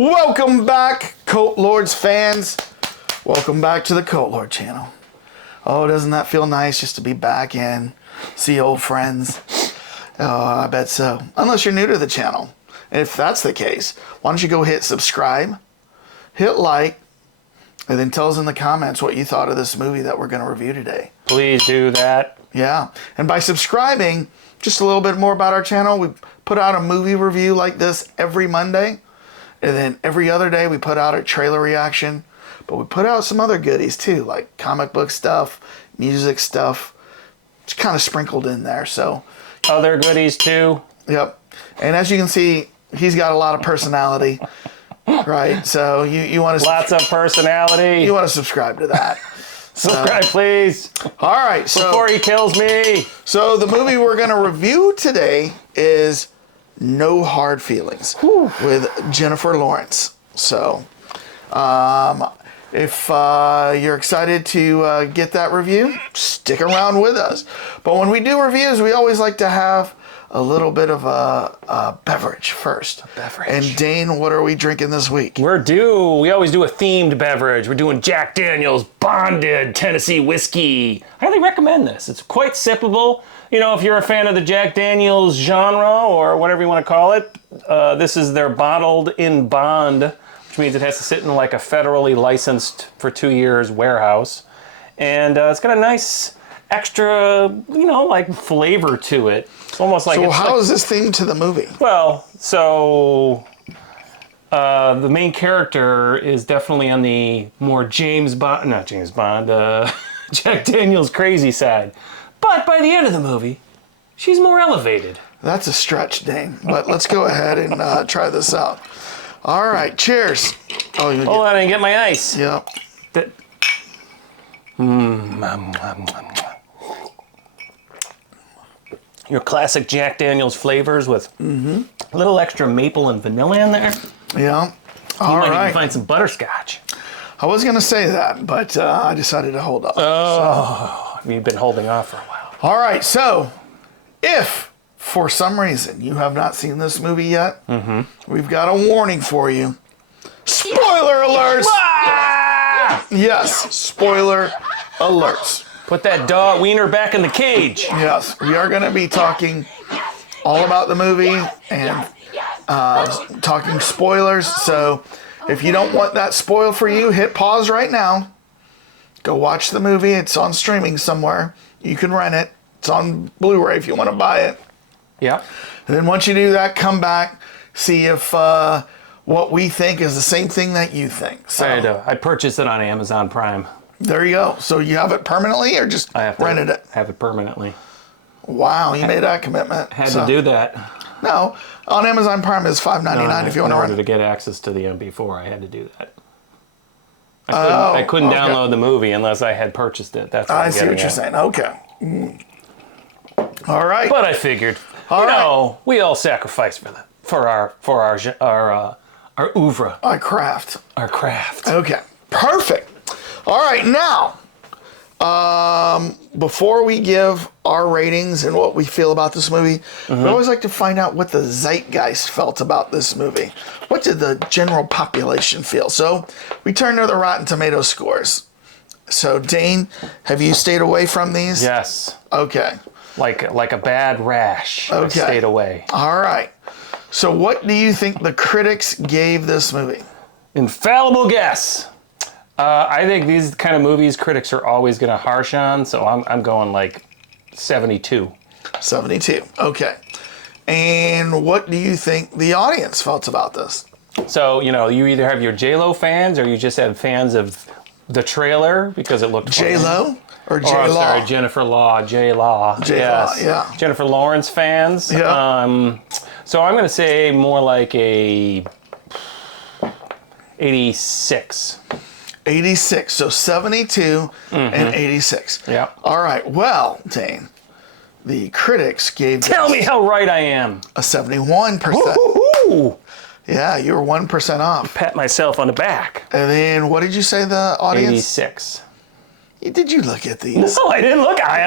Welcome back, Cult Lords fans. Welcome back to the Cult Lord channel. Oh, doesn't that feel nice just to be back and see old friends? Oh, I bet so. Unless you're new to the channel. And if that's the case, why don't you go hit subscribe, hit like, and then tell us in the comments what you thought of this movie that we're going to review today. Please do that. Yeah. And by subscribing, just a little bit more about our channel. We put out a movie review like this every Monday. And then every other day we put out a trailer reaction. But we put out some other goodies too, like comic book stuff, music stuff. It's kind of sprinkled in there. So other goodies too. Yep. And as you can see, he's got a lot of personality. Right? So you want to... Lots of personality. You want to subscribe to that. Subscribe, please. All right. So, before he kills me. So the movie we're going to review today is No Hard Feelings with Jennifer Lawrence. So if you're excited to get that review, stick around with us. But when we do reviews, we always like to have a little bit of a beverage first. And Dane, what are we drinking this week? We always do a themed beverage. We're doing Jack Daniel's Bonded Tennessee Whiskey. I highly recommend this. It's quite sippable. You know, if you're a fan of the Jack Daniel's genre or whatever you want to call it, this is their bottled in bond, which means it has to sit in like a federally licensed for 2 years warehouse. And it's got a nice extra, you know, like flavor to it. It's almost like... So how is this themed to the movie? Well, so the main character is definitely on the more Jack Daniel's crazy side. But by the end of the movie, she's more elevated. That's a stretch, Dane. But let's go ahead and try this out. All right, cheers. Oh, hold on, I didn't get my ice. Yep. Your classic Jack Daniel's flavors with a little extra maple and vanilla in there. Yeah. All right. You might even find some butterscotch. I was going to say that, but I decided to hold off. Oh, so. You've been holding off for a while. All right, so if for some reason you have not seen this movie yet, we've got a warning for you. Spoiler alerts! Yes, spoiler alerts. Put that dog wiener back in the cage. Yes, we are going to be talking all about the movie and talking spoilers. So if you don't want that spoiled for you, hit pause right now. Go watch the movie. It's on streaming somewhere. You can rent it. It's on Blu-ray if you want to buy it. Yeah. And then once you do that, come back, see if what we think is the same thing that you think. So I purchased it on Amazon Prime. There you go. So you have it permanently or just rented it? Have it permanently. Wow, you made that commitment. Had to do that. No, on Amazon Prime it's $5.99 if you want to rent it. In order to get access to the MP4, I had to do that. I couldn't download the movie unless I had purchased it. That's what I see what you're saying. Okay. All right. But I figured, you know, we all sacrifice for our oeuvre. Our craft. Our craft. Okay. Perfect. All right, now, before we give our ratings and what we feel about this movie, we always like to find out what the zeitgeist felt about this movie. What did the general population feel? So we turn to the Rotten Tomatoes scores. So, Dane, have you stayed away from these? Yes. Okay. Like a bad rash. Okay. I stayed away. All right. So what do you think the critics gave this movie? Infallible guess. I think these kind of movies critics are always going to harsh on, so I'm going like 72. 72. Okay. And what do you think the audience felt about this? So, you know, you either have your JLAW fans or you just have fans of the trailer because it looked JLAW or JLAW? I'm sorry, Jennifer Law, JLAW. Yes. Yeah. Jennifer Lawrence fans. Yeah. So I'm going to say more like a 86. 86. So 72 and 86. Yeah. All right. Well, Dane, the critics gave Tell me how right I am. a 71%. Woo-hoo-hoo. Yeah, you were 1% off. Pat myself on the back. And then what did you say the audience? 86. Did you look at these? No, I didn't look. I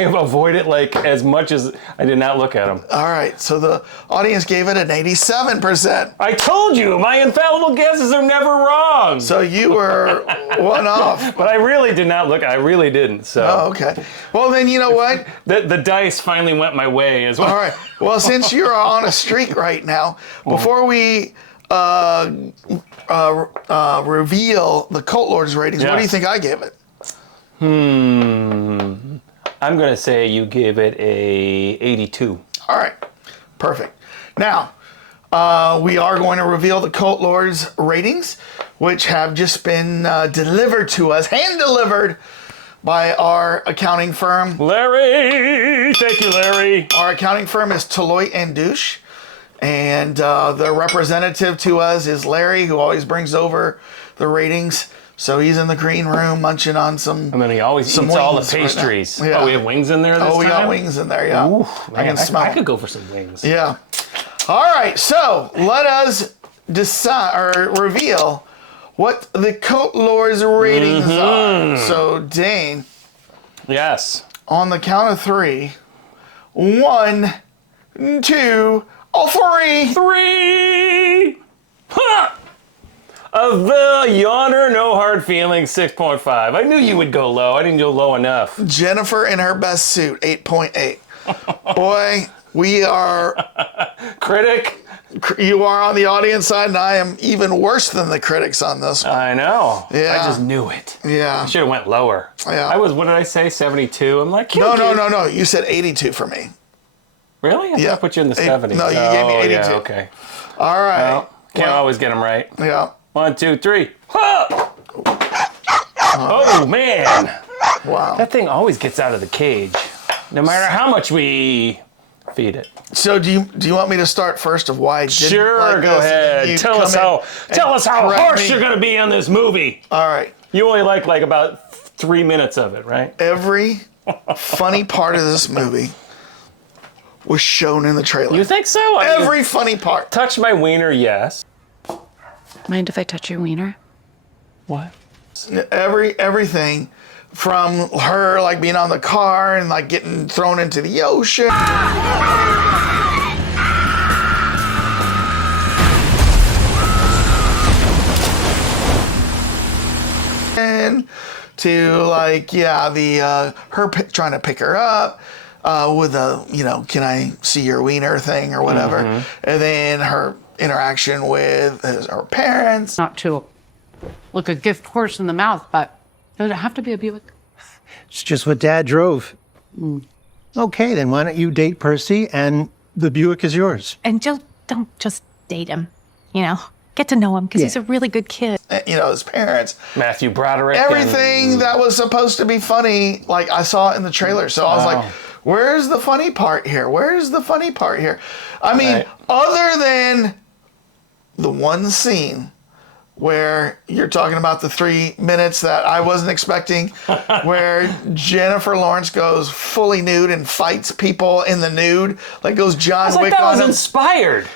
avoid it like as much as I did not look at them. All right, so the audience gave it an 87%. I told you, my infallible guesses are never wrong. So you were one off. But I really did not look. I really didn't. So. Oh, okay. Well, then you know what? The dice finally went my way as well. All right. Well, since you're on a streak right now, before we reveal the Cult Lords ratings, what do you think I gave it? I'm going to say you gave it a 82. All right. Perfect. Now, we are going to reveal the Cult Lords ratings, which have just been delivered to us, hand-delivered by our accounting firm. Larry! Thank you, Larry. Our accounting firm is Deloitte and Douche. And the representative to us is Larry, who always brings over the ratings. So he's in the green room munching on some. And then he always eats all the pastries. Right, oh, we have wings in there this time? Oh, we got wings in there, yeah. Ooh, I can smell I could go for some wings. Yeah. All right, so let us decide or reveal what the Cult Lords ratings are. So, Dane. Yes. On the count of 3. 1, 2, 3. 3! Ha! Of the yawner, no hard feelings, 6.5. I knew you would go low. I didn't go low enough. Jennifer in her best suit, 8.8. Boy, we are... Critic? You are on the audience side, and I am even worse than the critics on this one. I know. Yeah. I just knew it. Yeah. I should have went lower. Yeah. I was, what did I say, 72? I'm like, No. You said 82 for me. Really? I thought I put you in the 70s. No, you gave me 82. Yeah, okay. All right. Well, can't always get them right. Yeah. 1, 2, 3. Ha! Oh, man. Wow. That thing always gets out of the cage, no matter how much we feed it. So do you want me to start first of why I didn't Sure, like go this, ahead. Tell us how harsh you're going to be on this movie. All right. You only like about 3 minutes of it, right? Every funny part of this movie was shown in the trailer. You think so? Every funny part. Touch my wiener, yes. Mind if I touch your wiener? What? Everything from her like being on the car and like getting thrown into the ocean. And to like, the her trying to pick her up with a, can I see your wiener thing or whatever. And then her interaction with her parents. Not to look a gift horse in the mouth, but does it have to be a Buick? It's just what Dad drove. Okay, then why don't you date Percy and the Buick is yours? And don't just date him, Get to know him because he's a really good kid. His parents. Matthew Broderick. Everything that was supposed to be funny, like I saw it in the trailer. So I was like, where's the funny part here? Where's the funny part here? I mean, other than the one scene where you're talking about the 3 minutes that I wasn't expecting, where Jennifer Lawrence goes fully nude and fights people in the nude, like goes John Wick that on was him. inspired.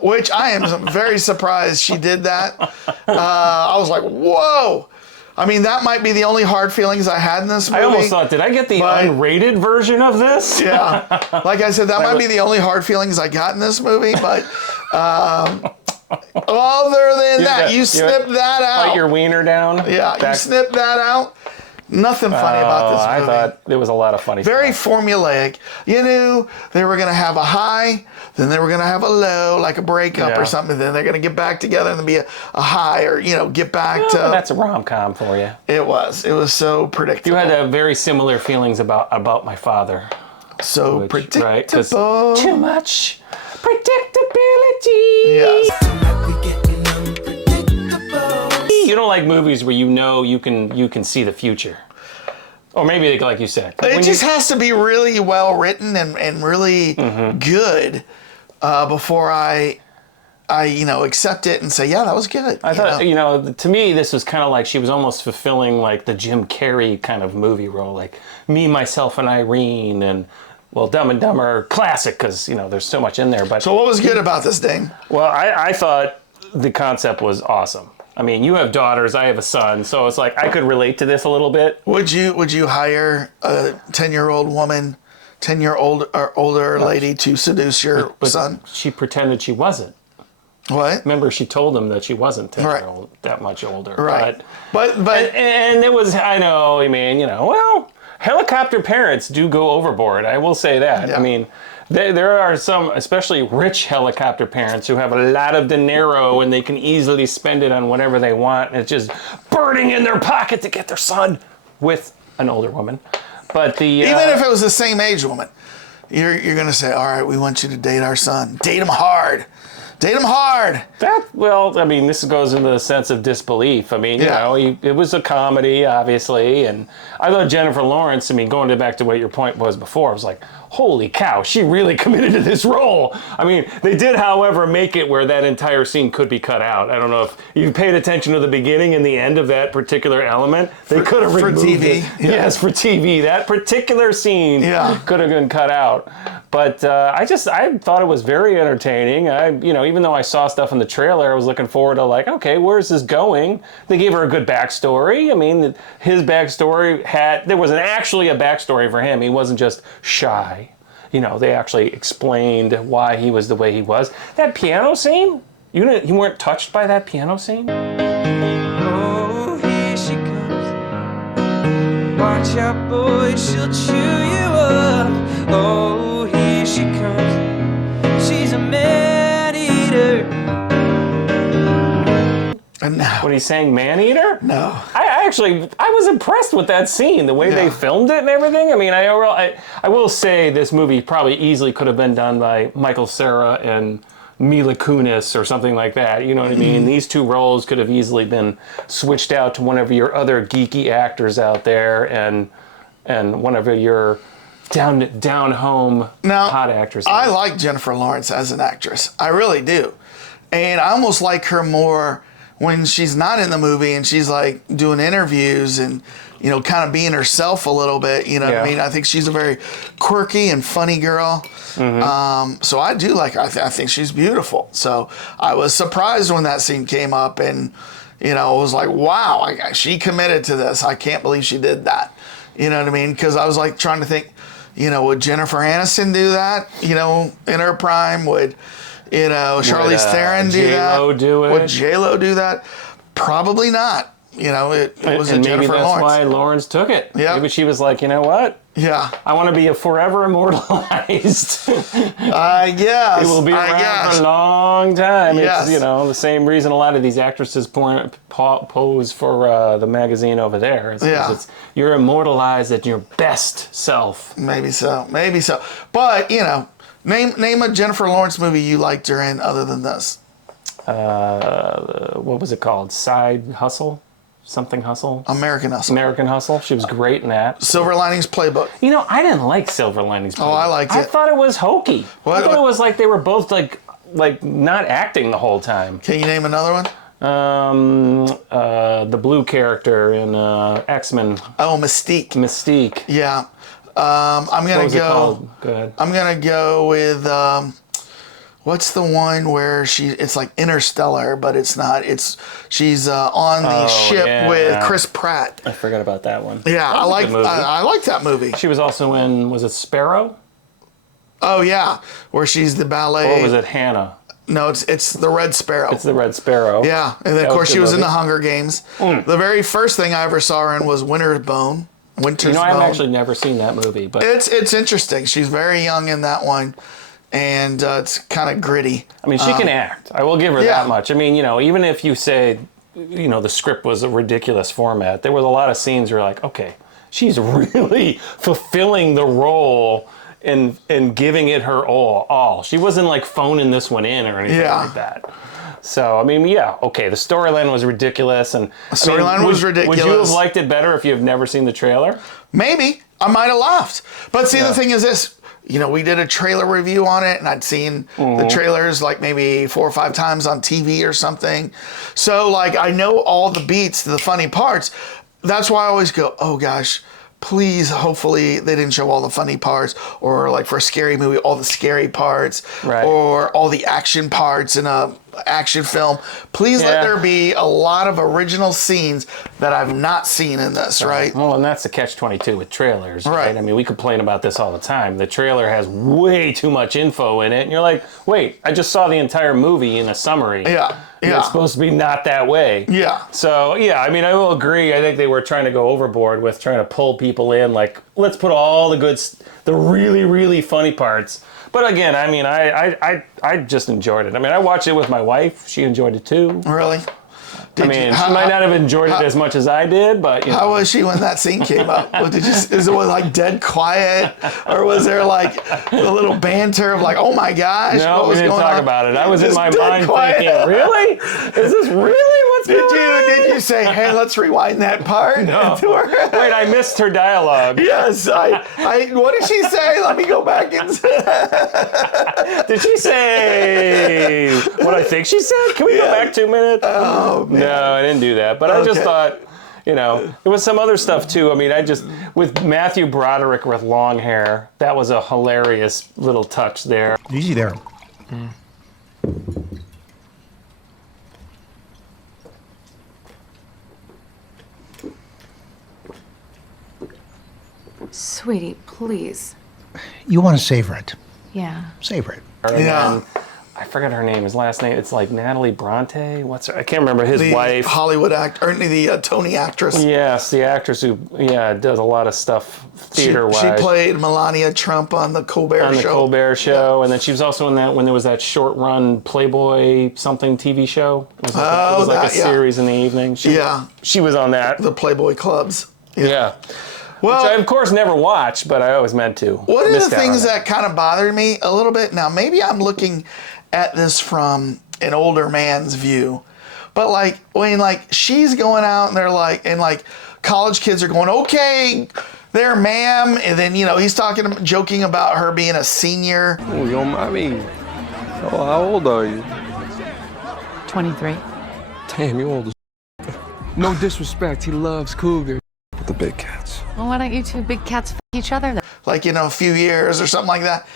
Which I am very surprised she did that. I was like, whoa. I mean, that might be the only hard feelings I had in this movie. I almost thought, did I get the unrated version of this? Yeah. Like I said, that might be the only hard feelings I got in this movie, but other than that, you snip that out. Bite your wiener down? Yeah, you snip that out. Nothing funny about this movie. I thought there was a lot of funny Very stuff. formulaic. You knew they were going to have a high, then they were going to have a low, like a breakup or something. Then they're going to get back together and then be a high or, get back to... That's a rom-com for you. It was. It was so predictable. You had very similar feelings about my father. So predictable. Right, too much predictability. Yes. You don't like movies where you can see the future. Or maybe, like you said. It just has to be really well written and really good before I accept it and say, yeah, that was good. I thought, to me, this was kind of like she was almost fulfilling like the Jim Carrey kind of movie role, like Me, Myself, and Irene, and Dumb and Dumber, classic, because there's so much in there. But so what was good about this, Dane? Well, I thought the concept was awesome. I mean, you have daughters, I have a son, so it's like I could relate to this a little bit. Would you hire a 10-year-old woman, 10-year-old or older lady to seduce your But son? she pretended she wasn't. What? Remember, she told him that she wasn't 10 Right. year old, that much older. Right. But And it was, I know, I mean, well, helicopter parents do go overboard. I will say that. Yeah. I mean, there are some, especially rich helicopter parents who have a lot of dinero and they can easily spend it on whatever they want. And it's just burning in their pocket to get their son with an older woman. But even if it was the same age woman, you're going to say, all right, we want you to date our son. Date him hard. Date him hard. Well, I mean, this goes into the sense of disbelief. I mean, it was a comedy, obviously, and I thought Jennifer Lawrence, I mean, going back to what your point was before, I was like, holy cow, she really committed to this role. I mean, they did, however, make it where that entire scene could be cut out. I don't know if you paid attention to the beginning and the end of that particular element. They could have removed for TV. it. Yeah. Yes, for TV. That particular scene could have been cut out. But I thought it was very entertaining. Even though I saw stuff in the trailer, I was looking forward to like, okay, where's this going? They gave her a good backstory. I mean, his backstory there was actually a backstory for him. He wasn't just shy. They actually explained why he was the way he was. That piano scene, you weren't touched by that piano scene? Oh, here she comes. Watch out, boy, she'll chew you up. Oh, here she comes. She's a man-eater. And now, When he's saying man-eater? no. I was impressed with that scene, the way they filmed it and everything. I mean, I will say this movie probably easily could have been done by Michael Cera and Mila Kunis or something like that. You know what I mean? These two roles could have easily been switched out to one of your other geeky actors out there and one of your down home hot actors. I like Jennifer Lawrence as an actress. I really do. And I almost like her more when she's not in the movie and she's like doing interviews and, kind of being herself a little bit. You know what I mean? I think she's a very quirky and funny girl. Mm-hmm. So I do like her. I think she's beautiful. So I was surprised when that scene came up and, I was like, wow, she committed to this. I can't believe she did that. You know what I mean? Because I was like trying to think, would Jennifer Aniston do that? In her prime, would Charlize Theron do that? JLAW do it? Would JLAW do that? Probably not. It was and a maybe Jennifer that's Lawrence. why Lawrence took it. Yeah. Maybe she was like, you know what? Yeah. I want to be forever immortalized. I guess. It will be around for a long time. Yes. It's, the same reason a lot of these actresses pose for the magazine over there. It's you're immortalized at your best self. Maybe so. But, name a Jennifer Lawrence movie you liked her in other than this. What was it called? Side Hustle? Something Hustle? American Hustle. American Hustle. She was great in that. Silver Linings Playbook. I didn't like Silver Linings Playbook. Oh, I liked it. I thought it was hokey. What? I thought it was like they were both like not acting the whole time. Can you name another one? The blue character in X-Men. Oh, Mystique. Mystique. Yeah. I'm going to go. Go ahead. I'm going to go with, what's the one where it's like Interstellar, but it's not. She's on the ship with Chris Pratt. I forgot about that one. Yeah, I like that movie. She was also in, was it Sparrow? Oh yeah, where she's the ballet. Or was it Hannah? No, it's the Red Sparrow. It's the Red Sparrow. Yeah, and then of course she was in the Hunger Games. The very first thing I ever saw her in was Winter's Bone. I've actually never seen that movie, but it's interesting. She's very young in that one. And it's kind of gritty. I mean, she can act. I will give her that much. I mean, even if you say, the script was a ridiculous format, there was a lot of scenes where you're like, okay, she's really fulfilling the role and giving it her all. She wasn't like phoning this one in or anything like that. So, I mean, okay, the storyline was ridiculous. And the storyline was ridiculous. Would you have liked it better if you have never seen the trailer? Maybe. I might have laughed. But see, the thing is this. We did a trailer review on it, and I'd seen the trailers like maybe 4 or 5 times on TV or something. So, like, I know all the beats, the funny parts. That's why I always go, oh, gosh, please, hopefully they didn't show all the funny parts, or like for a scary movie, all the scary parts, or all the action parts in a action film. Please let there be a lot of original scenes that I've not seen in this, right? Well, and that's the catch-22 with trailers, right? I mean, we complain about this all the time. The trailer has way too much info in it, and you're like, wait, I just saw the entire movie in a summary. Yeah. It's supposed to be not that way. Yeah. So, yeah, I mean, I will agree. I think they were trying to go overboard with trying to pull people in. Like, let's put all the really, really funny parts. But again, I mean, I just enjoyed it. I mean, I watched it with my wife. She enjoyed it too. Really? She might not have enjoyed it as much as I did, but how was she when that scene came up? Is it like dead quiet, or was there like a little banter of like, oh my gosh? No, we didn't talk about it. I was in my mind thinking, really? Is this really what's going on? Did you say, hey, let's rewind that part? No. Wait, I missed her dialogue. Yes, what did she say? Let me go back and Did she say what I think she said? Can we go back 2 minutes? Oh, man. No, I didn't do that. But I just thought, there was some other stuff too. I mean, with Matthew Broderick with long hair, that was a hilarious little touch there. Easy there. Sweetie, please. You want to savor it. Yeah. Savor it. Yeah. I forgot her name. His last name. It's like Natalie Bronte. What's her? I can't remember his wife. Hollywood actor, or the Tony actress. Yes, the actress who does a lot of stuff theater-wise. She played Melania Trump on the Colbert Show. On the Colbert Show, and then she was also in that when there was that short-run Playboy something TV show. It was like a series in the evening. She was on that. The Playboy clubs. Yeah. Well, which I, of course, never watched, but I always meant to. One of the things that kind of bothered me a little bit, now maybe I'm looking at this from an older man's view, but like when like she's going out and they're like, and like college kids are going, okay, there, ma'am, and then he's joking about her being a senior. Oh, yo, mommy. Oh, how old are you? 23. Damn, you old as No disrespect, he loves cougars. The big cats. Well, why don't you two big cats f each other then? Like, a few years or something like that.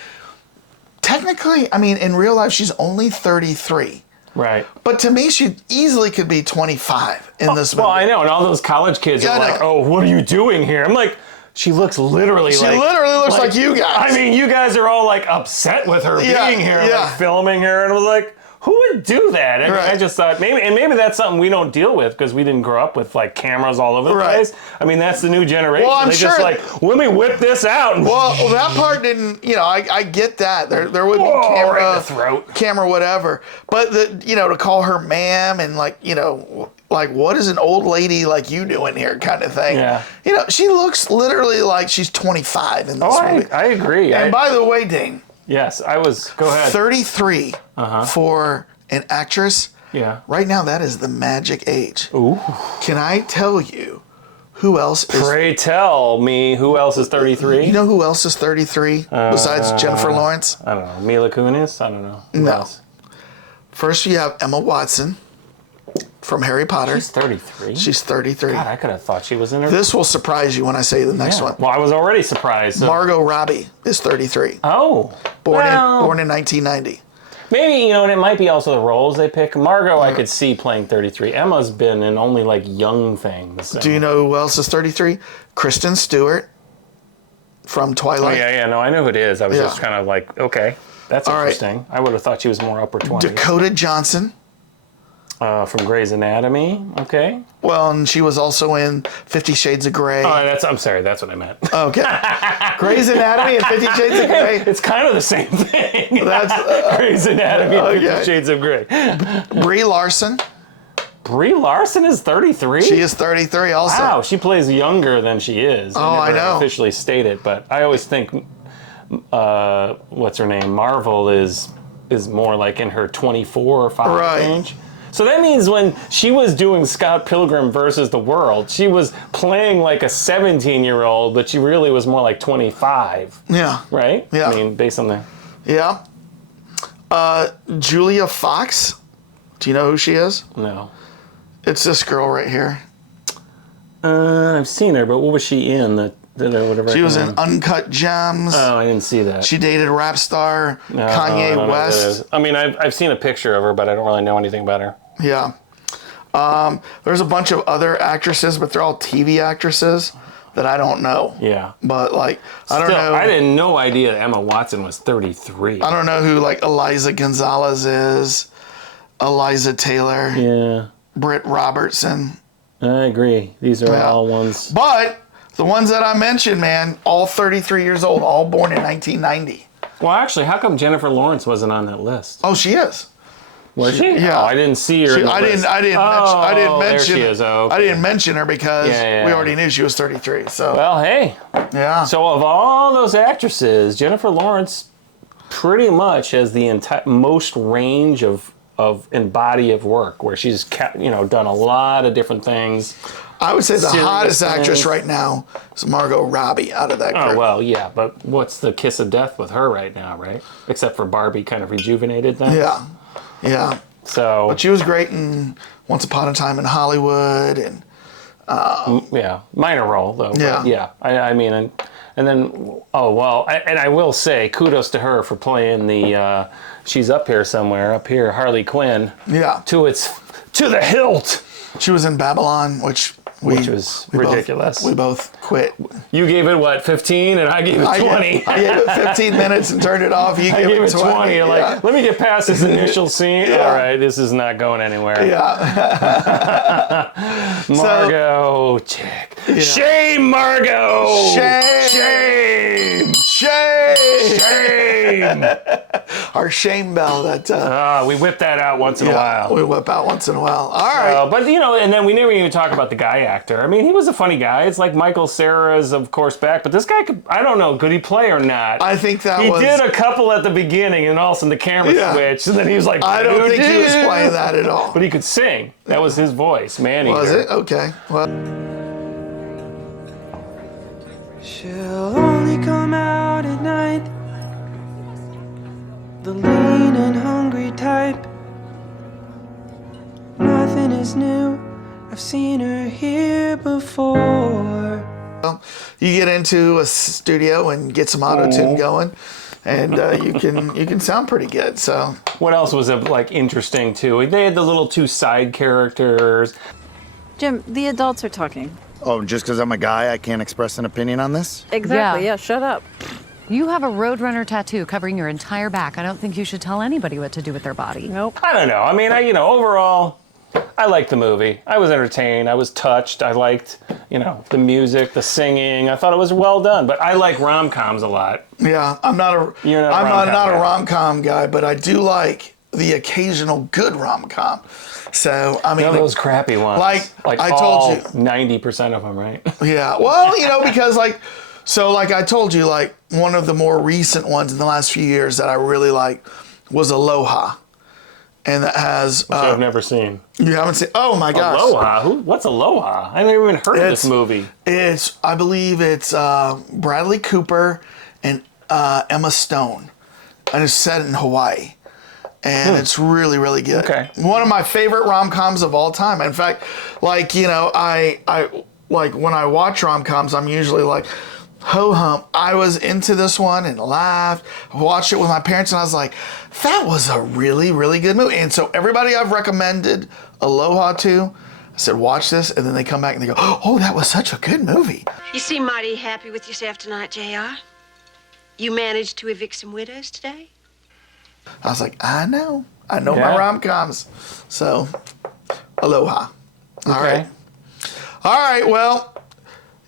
Technically, I mean, in real life, she's only 33. Right. But to me, she easily could be 25 in this movie. Well, I know, and all those college kids are like, oh, what are you doing here? I'm like, she looks literally like you guys. I mean, you guys are all like upset with her being here, like filming her, and I was like, who would do that? And I just thought maybe that's something we don't deal with because we didn't grow up with like cameras all over the place. I mean, that's the new generation. Well, I'm sure just like, let me whip this out. Well, that part didn't. I get that there would be camera, right in the throat, camera, whatever. But to call her ma'am and like what is an old lady like you doing here kind of thing. Yeah. She looks literally like she's 25 in this movie. I agree. And by the way, Dane. Yes, I was. Go ahead. 33 for an actress. Yeah. Right now, that is the magic age. Ooh. Can I tell you who else is... Pray tell me who else is 33? You know who else is 33 besides Jennifer Lawrence? I don't know. Mila Kunis? I don't know. Who else? First, you have Emma Watson from Harry Potter. She's 33? She's 33. God, I could have thought she was in her... This will surprise you when I say the next one. Well, I was already surprised. So. Margot Robbie is 33. Oh. Born in 1990. Maybe, and it might be also the roles they pick. Margot, I could see playing 33. Emma's been in only like young things. So. Do you know who else is 33? Kristen Stewart from Twilight. Oh, yeah, no, I know who it is. I was just kind of like, okay, that's interesting. I would have thought she was more upper 20s. Dakota Johnson. From Grey's Anatomy, okay. Well, and she was also in 50 Shades of Grey. Oh, I'm sorry, that's what I meant. Okay. Grey's Anatomy and 50 Shades of Grey. It's kind of the same thing. That's Grey's Anatomy and 50 Shades of Grey. Brie Larson. Brie Larson is 33? She is 33 also. Wow, she plays younger than she is. I know. Officially stated, but I always think, what's her name, Marvel is more like in her 24 or 5 range. So that means when she was doing Scott Pilgrim versus the World, she was playing like a 17-year-old, but she really was more like 25. Yeah. Right? Yeah. I mean, based on the... Yeah. Julia Fox. Do you know who she is? No. It's this girl right here. I've seen her, but what was she in? Whatever. She was in Uncut Gems. Oh, I didn't see that. She dated rap star No, I don't Kanye know what that West. is. I mean, I've seen a picture of her, but I don't really know anything about her. Yeah. There's a bunch of other actresses, but they're all TV actresses that I don't know. Yeah. But like, I don't know. I didn't no idea that Emma Watson was 33. I don't know who like Eliza Gonzalez is, Eliza Taylor, Yeah, Britt Robertson. I agree. These are all ones. But the ones that I mentioned, man, all 33 years old, all born in 1990. Well, actually, how come Jennifer Lawrence wasn't on that list? Oh, she is. Was she? Yeah. Oh, I didn't see her. I didn't Oh, there mention. she is. Oh, okay. I didn't mention her because Yeah. we already knew she was 33. So Well, hey. yeah. So of all those actresses, Jennifer Lawrence pretty much has the most range of and body of work, where she's done a lot of different things. I would say the serious hottest actress things. right now is Margot Robbie out of that group. Oh well, yeah, but what's the kiss of death with her right now, right? Except for Barbie, kind of rejuvenated things. Yeah. So But she was great in Once Upon a Time in Hollywood, and yeah, minor role though. Yeah. But yeah. I mean, and then I will say kudos to her for playing the. She's up here somewhere, Harley Quinn. yeah, To the hilt. she was in Babylon, which was ridiculous. We both quit. You gave it what, 15, and I gave it 20. I gave it 15 minutes and turned it off. You I gave gave it 20. You're yeah. like, let me get past this initial scene. Yeah. All right, this is not going anywhere. Yeah. Margot, chick. Shame, Margot. Shame. Shame. Our shame bell that We whip that out once in a while. we whip out once in a while. All right. But and then we never even talk about the guy actor. I mean, he was a funny guy. It's like Michael Cera is, of course, back, but this guy I don't know, could he play or not? I think that he was. did a couple at the beginning, and all of a sudden the camera switched, and then he was like, I don't think he was playing that at all. But he could sing. That was his voice, MANEATER. Was it? Okay. Well, She'll only come out at night, the lean and hungry type. Nothing is new, I've seen her here before. you get into a studio and get some auto tune going, and you can sound pretty good. So What else was like interesting too? They had the little two side characters. Jim, the adults are talking. Oh, just because I'm a guy, I can't express an opinion on this? Exactly, yeah, shut up. You have a Roadrunner tattoo covering your entire back. I don't think you should tell anybody what to do with their body. Nope. I don't know. I mean, overall, I liked the movie. I was entertained. I was touched. I liked, the music, the singing. I thought it was well done. But I like rom-coms a lot. yeah, I'm not a You're not a I'm rom-com not a guy. rom-com guy, but I do like the occasional good rom-com. So I mean, Those crappy ones. like I all told you. 90% of them, right? Yeah. Well, because like I told you, like one of the more recent ones in the last few years that I really liked was Aloha. And that has Which I've never seen. you haven't seen. Oh my gosh. Aloha? What's Aloha? I've never even heard of this movie. I believe it's Bradley Cooper and Emma Stone, and it's set in Hawaii, and it's really, really good. Okay. One of my favorite rom-coms of all time. In fact, like I like when I watch rom-coms, I'm usually like, ho hum. I was into this one and laughed. I watched it with my parents, and I was like, that was a really, really good movie. And so everybody I've recommended Aloha to, I said, watch this, and then they come back and they go, oh, that was such a good movie. You seem mighty happy with yourself tonight, JR. You managed to evict some widows today? I was like, I know Yeah. my rom-coms. So, Aloha. All right. Well,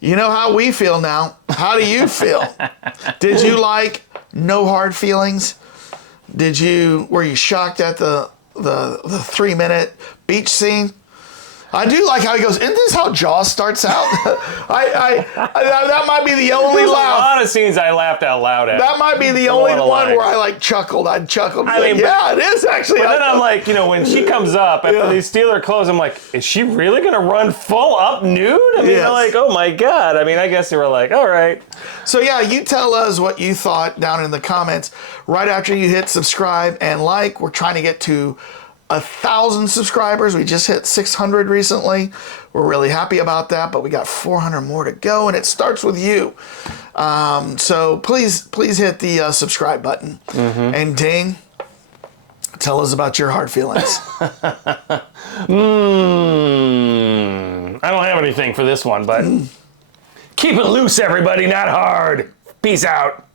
you know how we feel now. How do you feel? Did you like No Hard Feelings? Were you shocked at the 3-minute beach scene? I do like how he goes, isn't this how Jaws starts out? That might be the only There's a laugh. lot of scenes I laughed out loud at. That might be the only one where I like chuckled. I chuckled. Yeah, it is actually. But then I'm like, when she comes up after they steal her clothes, I'm like, is she really gonna run full up nude? I mean, Yes. they're like, oh my god. I mean, I guess they were like, all right. So yeah, you tell us what you thought down in the comments right after you hit subscribe and like. We're trying to get to 1,000 subscribers. We just hit 600 recently. We're really happy about that, but we got 400 more to go, and it starts with you. So please hit the subscribe button. And Dane, tell us about your hard feelings. I don't have anything for this one, but keep it loose, everybody, not hard. Peace out.